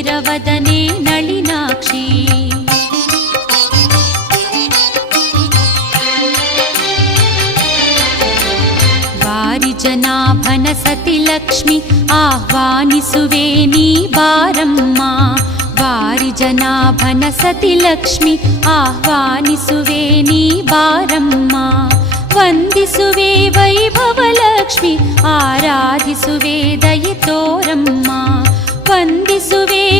रुचिरवदने नलिनाक्षी वारिजनाभन सति लक्ष्मी आह्वानिसुवे नी बारम्मा वारिजनाभन सति लक्ष्मी आह्वानिसुवे नी बारम्मा ವಂದಿಸುವೆ ವೈಭವಲಕ್ಷ್ಮಿ ಆರಾಧಿಸುವೆ ದಯೆ ತೋರಮ್ಮ ವಂದಿಸುವೆ